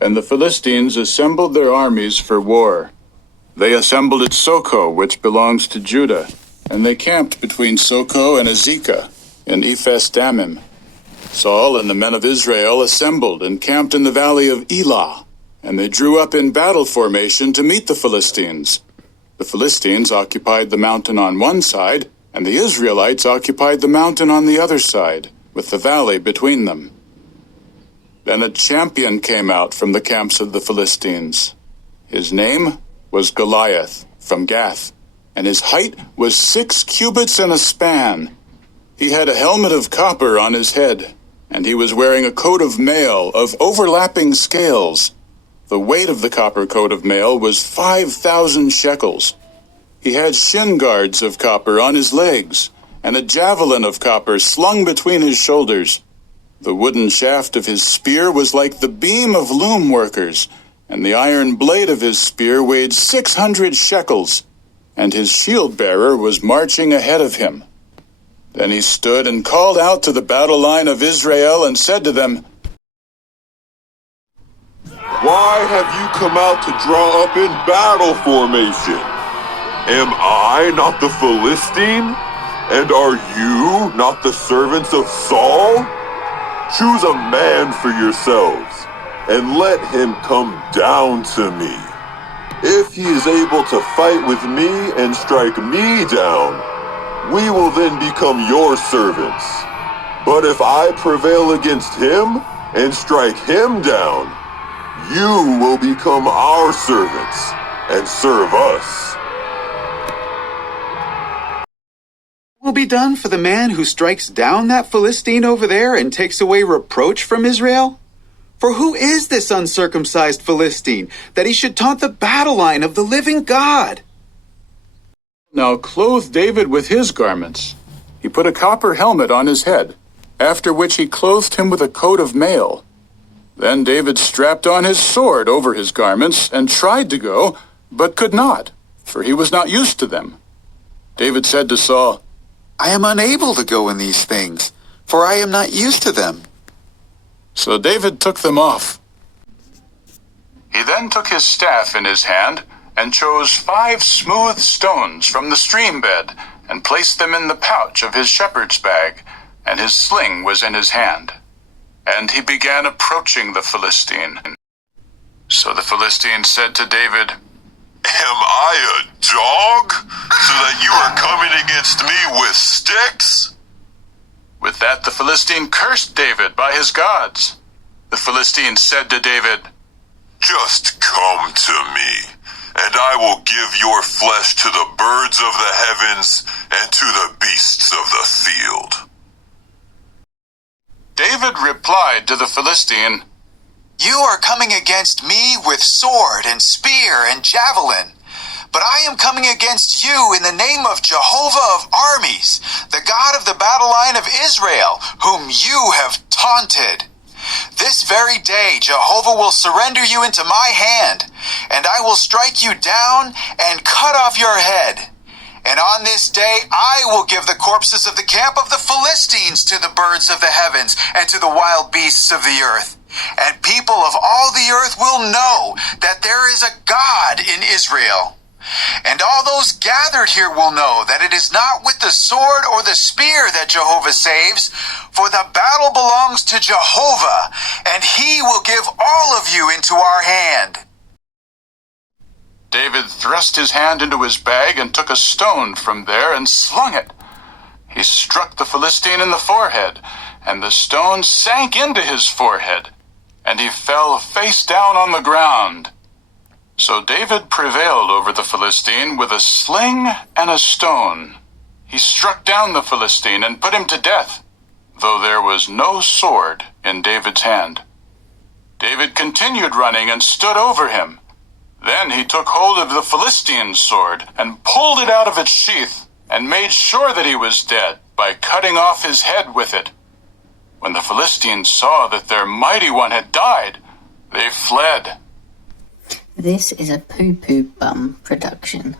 And the Philistines assembled their armies for war. They assembled at Soko, which belongs to Judah, and they camped between Soko and Azekah in Ephes Dammim. Saul and the men of Israel assembled and camped in the valley of Elah, and they drew up in battle formation to meet the Philistines. The Philistines occupied the mountain on one side, and the Israelites occupied the mountain on the other side, with the valley between them. Then a champion came out from the camps of the Philistines. His name was Goliath, from Gath, and his height was 6 cubits and a span. He had a helmet of copper on his head, and he was wearing a coat of mail of overlapping scales. The weight of the copper coat of mail was 5,000 shekels. He had shin guards of copper on his legs, and a javelin of copper slung between his shoulders. The wooden shaft of his spear was like the beam of loom workers, and the iron blade of his spear weighed 600 shekels, and his shield-bearer was marching ahead of him. Then he stood and called out to the battle line of Israel and said to them, "Why have you come out to draw up in battle formation? Am I not the Philistine? And are you not the servants of Saul? Choose a man for yourselves, and let him come down to me. If he is able to fight with me and strike me down, we will then become your servants. But if I prevail against him and strike him down, you will become our servants and serve us." Will be done for the man who strikes down that Philistine over there and takes away reproach from Israel? For who is this uncircumcised Philistine, that he should taunt the battle line of the living God? Now clothed David with his garments. He put a copper helmet on his head, after which he clothed him with a coat of mail. Then David strapped on his sword over his garments and tried to go, but could not, for he was not used to them. David said to Saul, "I am unable to go in these things, for I am not used to them." So David took them off. He then took his staff in his hand and chose 5 smooth stones from the stream bed and placed them in the pouch of his shepherd's bag, and his sling was in his hand. And he began approaching the Philistine. So the Philistine said to David, "Am I a dog, so that you are coming against me with sticks?" With that the Philistine cursed David by his gods. The Philistine said to David, "Just come to me, and I will give your flesh to the birds of the heavens and to the beasts of the field." David replied to the Philistine, "You are coming against me with sword and spear and javelin, but I am coming against you in the name of Jehovah of armies, the God of the battle line of Israel, whom you have taunted. This very day Jehovah will surrender you into my hand, and I will strike you down and cut off your head. And on this day I will give the corpses of the camp of the Philistines to the birds of the heavens and to the wild beasts of the earth. And people of all the earth will know that there is a God in Israel. And all those gathered here will know that it is not with the sword or the spear that Jehovah saves, for the battle belongs to Jehovah, and he will give all of you into our hand." David thrust his hand into his bag and took a stone from there and slung it. He struck the Philistine in the forehead, and the stone sank into his forehead, and he fell face down on the ground. So David prevailed over the Philistine with a sling and a stone. He struck down the Philistine and put him to death, though there was no sword in David's hand. David continued running and stood over him. Then he took hold of the Philistine's sword and pulled it out of its sheath and made sure that he was dead by cutting off his head with it. When the Philistines saw that their mighty one had died, they fled. This is a Poo Poo Bum production.